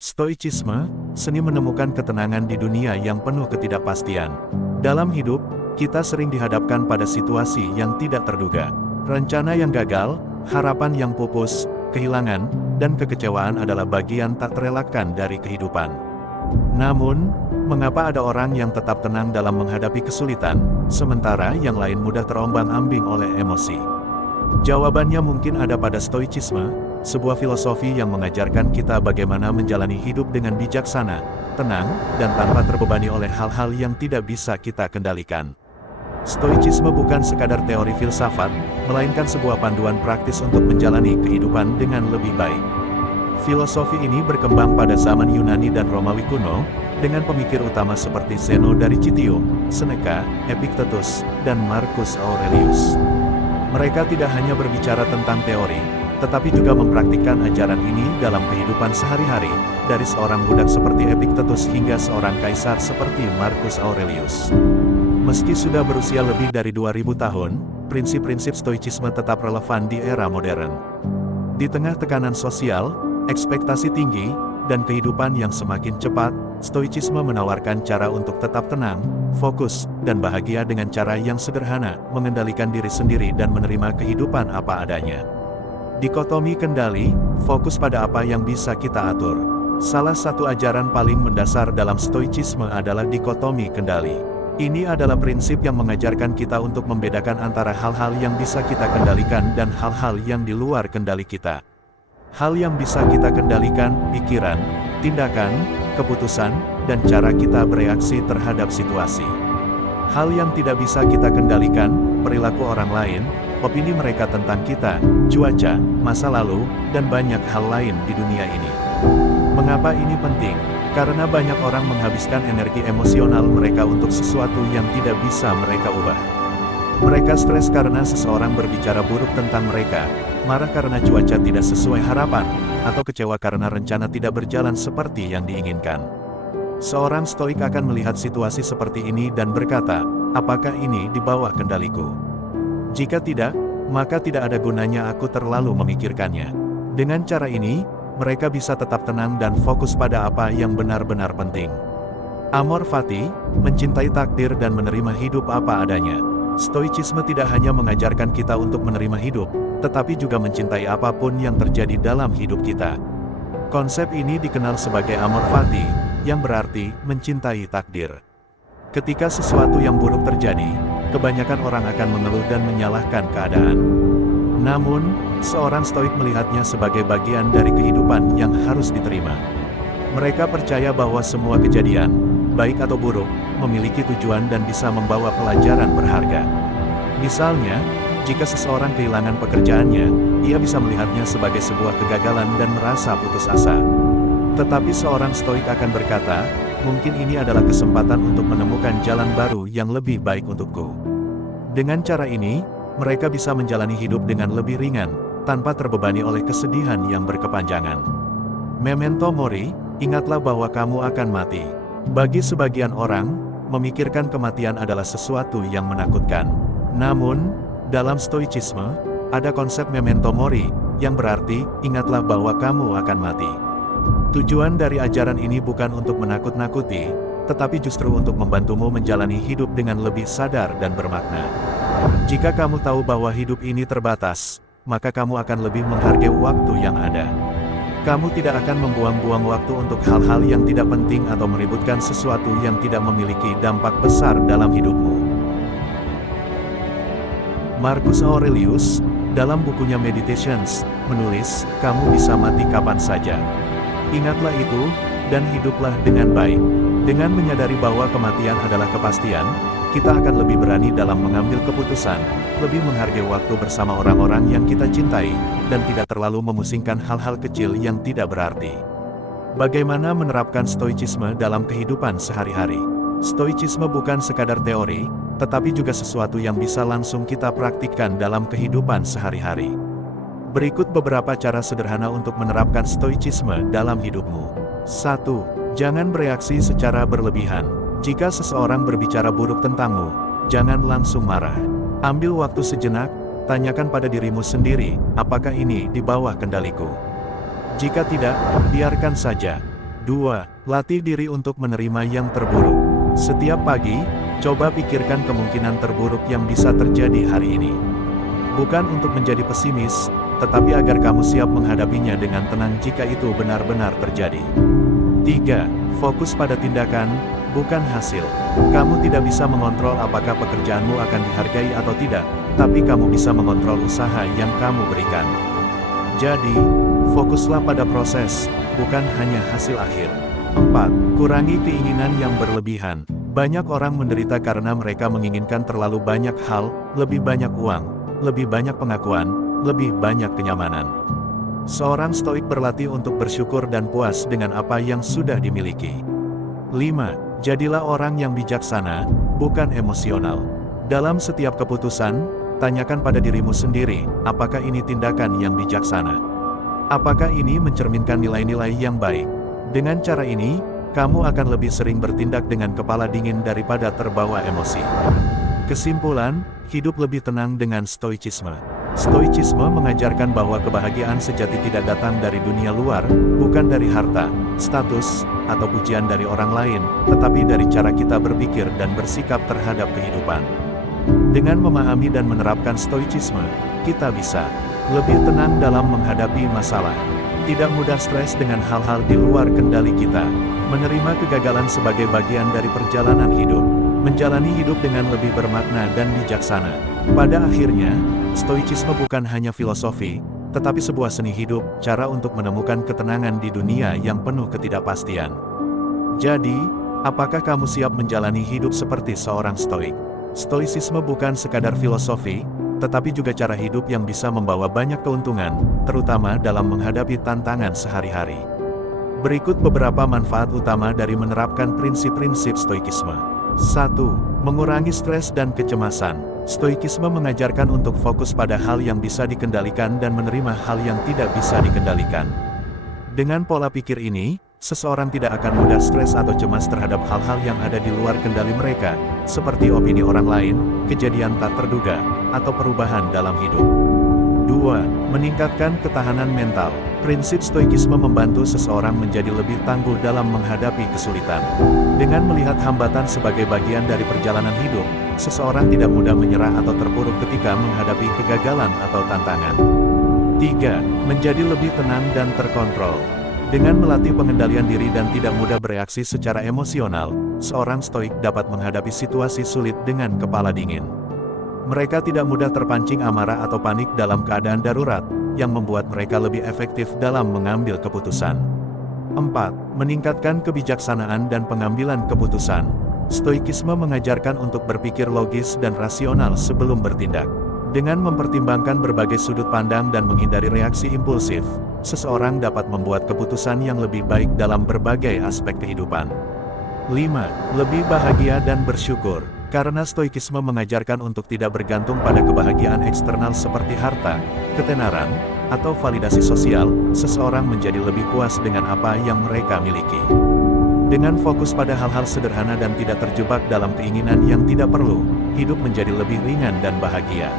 Stoicisme, seni menemukan ketenangan di dunia yang penuh ketidakpastian. Dalam hidup, kita sering dihadapkan pada situasi yang tidak terduga. Rencana yang gagal, harapan yang pupus, kehilangan, dan kekecewaan adalah bagian tak terelakkan dari kehidupan. Namun, mengapa ada orang yang tetap tenang dalam menghadapi kesulitan, sementara yang lain mudah terombang-ambing oleh emosi? Jawabannya mungkin ada pada Stoicisme, sebuah filosofi yang mengajarkan kita bagaimana menjalani hidup dengan bijaksana, tenang, dan tanpa terbebani oleh hal-hal yang tidak bisa kita kendalikan. Stoicisme bukan sekadar teori filsafat, melainkan sebuah panduan praktis untuk menjalani kehidupan dengan lebih baik. Filosofi ini berkembang pada zaman Yunani dan Romawi kuno, dengan pemikir utama seperti Zeno dari Citium, Seneca, Epictetus, dan Marcus Aurelius. Mereka tidak hanya berbicara tentang teori, tetapi juga mempraktikkan ajaran ini dalam kehidupan sehari-hari, dari seorang budak seperti Epictetus hingga seorang kaisar seperti Marcus Aurelius. Meski sudah berusia lebih dari 2000 tahun, prinsip-prinsip Stoicisme tetap relevan di era modern. Di tengah tekanan sosial, ekspektasi tinggi, dan kehidupan yang semakin cepat, Stoicisme menawarkan cara untuk tetap tenang, fokus, dan bahagia dengan cara yang sederhana, mengendalikan diri sendiri dan menerima kehidupan apa adanya. Dikotomi kendali, fokus pada apa yang bisa kita atur. Salah satu ajaran paling mendasar dalam Stoicisme adalah dikotomi kendali. Ini adalah prinsip yang mengajarkan kita untuk membedakan antara hal-hal yang bisa kita kendalikan dan hal-hal yang di luar kendali kita. Hal yang bisa kita kendalikan, pikiran, tindakan, keputusan, dan cara kita bereaksi terhadap situasi. Hal yang tidak bisa kita kendalikan, perilaku orang lain, opini mereka tentang kita, cuaca, masa lalu, dan banyak hal lain di dunia ini. Mengapa ini penting? Karena banyak orang menghabiskan energi emosional mereka untuk sesuatu yang tidak bisa mereka ubah. Mereka stres karena seseorang berbicara buruk tentang mereka, marah karena cuaca tidak sesuai harapan, atau kecewa karena rencana tidak berjalan seperti yang diinginkan. Seorang stoik akan melihat situasi seperti ini dan berkata, apakah ini di bawah kendaliku? Jika tidak, maka tidak ada gunanya aku terlalu memikirkannya. Dengan cara ini, mereka bisa tetap tenang dan fokus pada apa yang benar-benar penting. Amor fati, mencintai takdir dan menerima hidup apa adanya. Stoicisme tidak hanya mengajarkan kita untuk menerima hidup, tetapi juga mencintai apapun yang terjadi dalam hidup kita. Konsep ini dikenal sebagai amor fati, yang berarti mencintai takdir. Ketika sesuatu yang buruk terjadi, kebanyakan orang akan mengeluh dan menyalahkan keadaan. Namun, seorang stoik melihatnya sebagai bagian dari kehidupan yang harus diterima. Mereka percaya bahwa semua kejadian, baik atau buruk, memiliki tujuan dan bisa membawa pelajaran berharga. Misalnya, jika seseorang kehilangan pekerjaannya, ia bisa melihatnya sebagai sebuah kegagalan dan merasa putus asa. Tetapi seorang stoik akan berkata, mungkin ini adalah kesempatan untuk menemukan jalan baru yang lebih baik untukku. Dengan cara ini, mereka bisa menjalani hidup dengan lebih ringan, tanpa terbebani oleh kesedihan yang berkepanjangan. Memento mori, ingatlah bahwa kamu akan mati. Bagi sebagian orang, memikirkan kematian adalah sesuatu yang menakutkan. Namun, dalam Stoicisme, ada konsep memento mori, yang berarti, ingatlah bahwa kamu akan mati. Tujuan dari ajaran ini bukan untuk menakut-nakuti, tetapi justru untuk membantumu menjalani hidup dengan lebih sadar dan bermakna. Jika kamu tahu bahwa hidup ini terbatas, maka kamu akan lebih menghargai waktu yang ada. Kamu tidak akan membuang-buang waktu untuk hal-hal yang tidak penting atau meributkan sesuatu yang tidak memiliki dampak besar dalam hidupmu. Marcus Aurelius, dalam bukunya Meditations, menulis, kamu bisa mati kapan saja. Ingatlah itu, dan hiduplah dengan baik. Dengan menyadari bahwa kematian adalah kepastian, kita akan lebih berani dalam mengambil keputusan, lebih menghargai waktu bersama orang-orang yang kita cintai, dan tidak terlalu memusingkan hal-hal kecil yang tidak berarti. Bagaimana menerapkan Stoicisme dalam kehidupan sehari-hari? Stoicisme bukan sekadar teori, tetapi juga sesuatu yang bisa langsung kita praktikkan dalam kehidupan sehari-hari. Berikut beberapa cara sederhana untuk menerapkan Stoicisme dalam hidupmu. 1. Jangan bereaksi secara berlebihan. Jika seseorang berbicara buruk tentangmu, jangan langsung marah. Ambil waktu sejenak, tanyakan pada dirimu sendiri, apakah ini di bawah kendaliku? Jika tidak, biarkan saja. 2. Latih diri untuk menerima yang terburuk. Setiap pagi, coba pikirkan kemungkinan terburuk yang bisa terjadi hari ini. Bukan untuk menjadi pesimis, tetapi agar kamu siap menghadapinya dengan tenang jika itu benar-benar terjadi. 3. Fokus pada tindakan, bukan hasil. Kamu tidak bisa mengontrol apakah pekerjaanmu akan dihargai atau tidak, tapi kamu bisa mengontrol usaha yang kamu berikan. Jadi, fokuslah pada proses, bukan hanya hasil akhir. 4. Kurangi keinginan yang berlebihan. Banyak orang menderita karena mereka menginginkan terlalu banyak hal, lebih banyak uang, lebih banyak pengakuan, lebih banyak kenyamanan. Seorang stoik berlatih untuk bersyukur dan puas dengan apa yang sudah dimiliki. 5. Jadilah orang yang bijaksana, bukan emosional. Dalam setiap keputusan, tanyakan pada dirimu sendiri, apakah ini tindakan yang bijaksana? Apakah ini mencerminkan nilai-nilai yang baik? Dengan cara ini, kamu akan lebih sering bertindak dengan kepala dingin daripada terbawa emosi. Kesimpulan, hidup lebih tenang dengan stoicisme. Stoicisme mengajarkan bahwa kebahagiaan sejati tidak datang dari dunia luar, bukan dari harta, status, atau pujian dari orang lain, tetapi dari cara kita berpikir dan bersikap terhadap kehidupan. Dengan memahami dan menerapkan stoicisme, kita bisa lebih tenang dalam menghadapi masalah, tidak mudah stres dengan hal-hal di luar kendali kita, menerima kegagalan sebagai bagian dari perjalanan hidup, menjalani hidup dengan lebih bermakna dan bijaksana. Pada akhirnya, stoicisme bukan hanya filosofi, tetapi sebuah seni hidup, cara untuk menemukan ketenangan di dunia yang penuh ketidakpastian. Jadi, apakah kamu siap menjalani hidup seperti seorang stoik? Stoicisme bukan sekadar filosofi, tetapi juga cara hidup yang bisa membawa banyak keuntungan, terutama dalam menghadapi tantangan sehari-hari. Berikut beberapa manfaat utama dari menerapkan prinsip-prinsip stoikisme. 1. Mengurangi stres dan kecemasan. Stoikisme mengajarkan untuk fokus pada hal yang bisa dikendalikan dan menerima hal yang tidak bisa dikendalikan. Dengan pola pikir ini, seseorang tidak akan mudah stres atau cemas terhadap hal-hal yang ada di luar kendali mereka, seperti opini orang lain, kejadian tak terduga, atau perubahan dalam hidup. 2. Meningkatkan ketahanan mental. Prinsip stoikisme membantu seseorang menjadi lebih tangguh dalam menghadapi kesulitan. Dengan melihat hambatan sebagai bagian dari perjalanan hidup, seseorang tidak mudah menyerah atau terpuruk ketika menghadapi kegagalan atau tantangan. 3. Menjadi lebih tenang dan terkontrol. Dengan melatih pengendalian diri dan tidak mudah bereaksi secara emosional, seorang stoik dapat menghadapi situasi sulit dengan kepala dingin. Mereka tidak mudah terpancing amarah atau panik dalam keadaan darurat, yang membuat mereka lebih efektif dalam mengambil keputusan. 4. Meningkatkan kebijaksanaan dan pengambilan keputusan. Stoikisme mengajarkan untuk berpikir logis dan rasional sebelum bertindak. Dengan mempertimbangkan berbagai sudut pandang dan menghindari reaksi impulsif, seseorang dapat membuat keputusan yang lebih baik dalam berbagai aspek kehidupan. 5. Lebih bahagia dan bersyukur. Karena stoikisme mengajarkan untuk tidak bergantung pada kebahagiaan eksternal seperti harta, ketenaran, atau validasi sosial, seseorang menjadi lebih puas dengan apa yang mereka miliki. Dengan fokus pada hal-hal sederhana dan tidak terjebak dalam keinginan yang tidak perlu, hidup menjadi lebih ringan dan bahagia.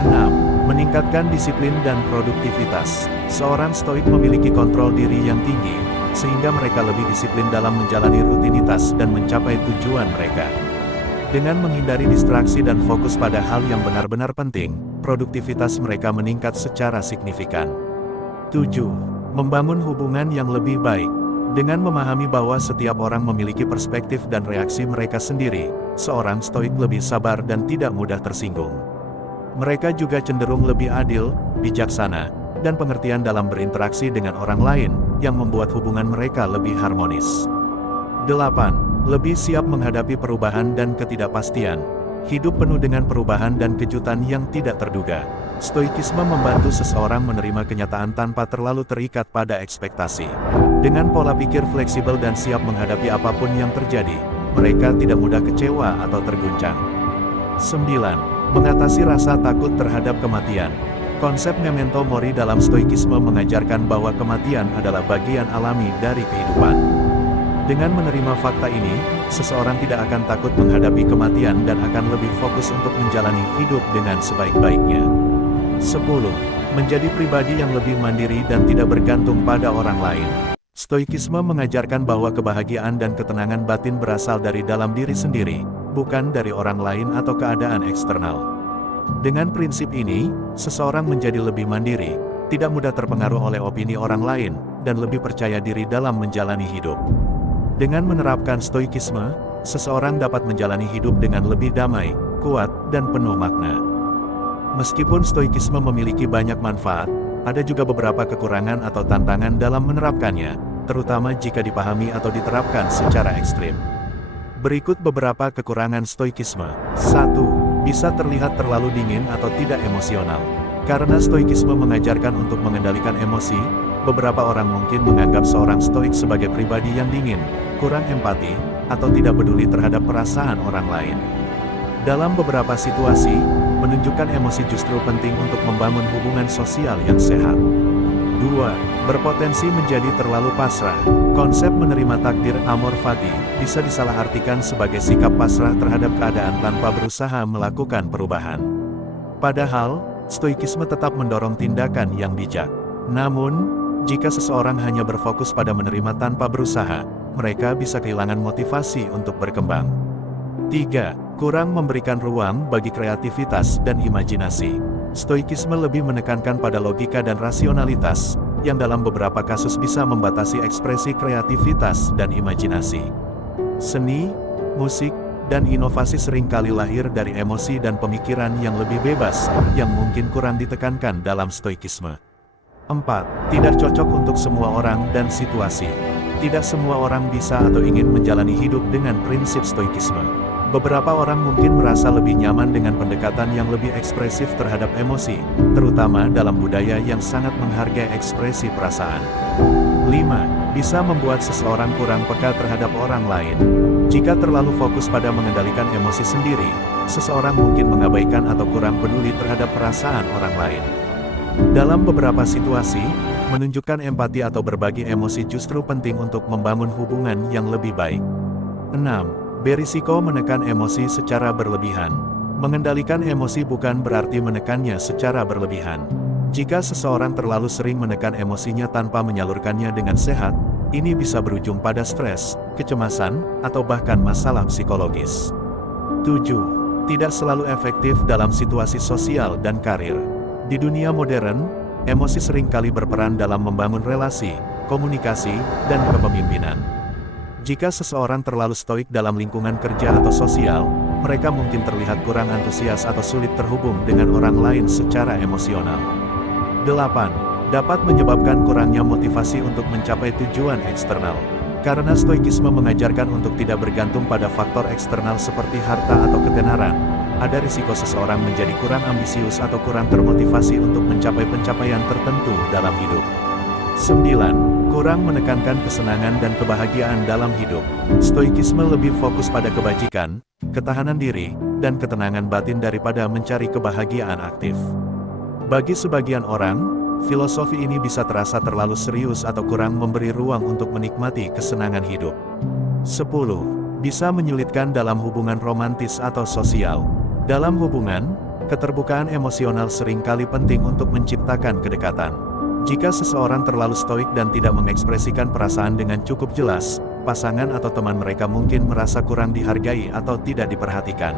6. Meningkatkan disiplin dan produktivitas. Seorang stoik memiliki kontrol diri yang tinggi, sehingga mereka lebih disiplin dalam menjalani rutinitas dan mencapai tujuan mereka. Dengan menghindari distraksi dan fokus pada hal yang benar-benar penting, produktivitas mereka meningkat secara signifikan. 7. Membangun hubungan yang lebih baik. Dengan memahami bahwa setiap orang memiliki perspektif dan reaksi mereka sendiri, seorang stoik lebih sabar dan tidak mudah tersinggung. Mereka juga cenderung lebih adil, bijaksana, dan pengertian dalam berinteraksi dengan orang lain, yang membuat hubungan mereka lebih harmonis. 8. Lebih siap menghadapi perubahan dan ketidakpastian. Hidup penuh dengan perubahan dan kejutan yang tidak terduga. Stoikisme membantu seseorang menerima kenyataan tanpa terlalu terikat pada ekspektasi. Dengan pola pikir fleksibel dan siap menghadapi apapun yang terjadi, mereka tidak mudah kecewa atau terguncang. 9. Mengatasi rasa takut terhadap kematian. Konsep memento mori dalam stoikisme mengajarkan bahwa kematian adalah bagian alami dari kehidupan. Dengan menerima fakta ini, seseorang tidak akan takut menghadapi kematian dan akan lebih fokus untuk menjalani hidup dengan sebaik-baiknya. 10. Menjadi pribadi yang lebih mandiri dan tidak bergantung pada orang lain. Stoikisme mengajarkan bahwa kebahagiaan dan ketenangan batin berasal dari dalam diri sendiri, bukan dari orang lain atau keadaan eksternal. Dengan prinsip ini, seseorang menjadi lebih mandiri, tidak mudah terpengaruh oleh opini orang lain, dan lebih percaya diri dalam menjalani hidup. Dengan menerapkan stoikisme, seseorang dapat menjalani hidup dengan lebih damai, kuat, dan penuh makna. Meskipun stoikisme memiliki banyak manfaat, ada juga beberapa kekurangan atau tantangan dalam menerapkannya, terutama jika dipahami atau diterapkan secara ekstrim. Berikut beberapa kekurangan stoikisme. 1. Bisa terlihat terlalu dingin atau tidak emosional. Karena stoikisme mengajarkan untuk mengendalikan emosi, beberapa orang mungkin menganggap seorang stoik sebagai pribadi yang dingin, kurang empati, atau tidak peduli terhadap perasaan orang lain. Dalam beberapa situasi, menunjukkan emosi justru penting untuk membangun hubungan sosial yang sehat. 2. Berpotensi menjadi terlalu pasrah. Konsep menerima takdir amor fati bisa disalahartikan sebagai sikap pasrah terhadap keadaan tanpa berusaha melakukan perubahan. Padahal, stoikisme tetap mendorong tindakan yang bijak. Namun, jika seseorang hanya berfokus pada menerima tanpa berusaha, mereka bisa kehilangan motivasi untuk berkembang. 3. Kurang memberikan ruang bagi kreativitas dan imajinasi. Stoikisme lebih menekankan pada logika dan rasionalitas, yang dalam beberapa kasus bisa membatasi ekspresi kreativitas dan imajinasi. Seni, musik, dan inovasi seringkali lahir dari emosi dan pemikiran yang lebih bebas, yang mungkin kurang ditekankan dalam stoikisme. 4. Tidak cocok untuk semua orang dan situasi. Tidak semua orang bisa atau ingin menjalani hidup dengan prinsip stoikisme. Beberapa orang mungkin merasa lebih nyaman dengan pendekatan yang lebih ekspresif terhadap emosi, terutama dalam budaya yang sangat menghargai ekspresi perasaan. 5. Bisa membuat seseorang kurang peka terhadap orang lain. Jika terlalu fokus pada mengendalikan emosi sendiri, seseorang mungkin mengabaikan atau kurang peduli terhadap perasaan orang lain. Dalam beberapa situasi, menunjukkan empati atau berbagi emosi justru penting untuk membangun hubungan yang lebih baik. 6. Berisiko menekan emosi secara berlebihan. Mengendalikan emosi bukan berarti menekannya secara berlebihan. Jika seseorang terlalu sering menekan emosinya tanpa menyalurkannya dengan sehat, ini bisa berujung pada stres, kecemasan, atau bahkan masalah psikologis. 7. Tidak selalu efektif dalam situasi sosial dan karir. Di dunia modern, emosi seringkali berperan dalam membangun relasi, komunikasi, dan kepemimpinan. Jika seseorang terlalu stoik dalam lingkungan kerja atau sosial, mereka mungkin terlihat kurang antusias atau sulit terhubung dengan orang lain secara emosional. 8. Dapat menyebabkan kurangnya motivasi untuk mencapai tujuan eksternal. Karena stoikisme mengajarkan untuk tidak bergantung pada faktor eksternal seperti harta atau ketenaran, ada risiko seseorang menjadi kurang ambisius atau kurang termotivasi untuk mencapai pencapaian tertentu dalam hidup. 9. Kurang menekankan kesenangan dan kebahagiaan dalam hidup. Stoikisme lebih fokus pada kebajikan, ketahanan diri, dan ketenangan batin daripada mencari kebahagiaan aktif. Bagi sebagian orang, filosofi ini bisa terasa terlalu serius atau kurang memberi ruang untuk menikmati kesenangan hidup. 10. Bisa menyulitkan dalam hubungan romantis atau sosial. Dalam hubungan, keterbukaan emosional seringkali penting untuk menciptakan kedekatan. Jika seseorang terlalu stoik dan tidak mengekspresikan perasaan dengan cukup jelas, pasangan atau teman mereka mungkin merasa kurang dihargai atau tidak diperhatikan.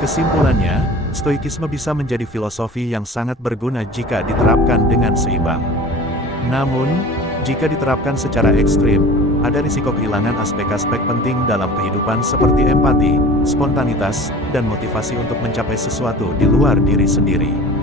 Kesimpulannya, stoikisme bisa menjadi filosofi yang sangat berguna jika diterapkan dengan seimbang. Namun, jika diterapkan secara ekstrim, ada risiko kehilangan aspek-aspek penting dalam kehidupan seperti empati, spontanitas, dan motivasi untuk mencapai sesuatu di luar diri sendiri.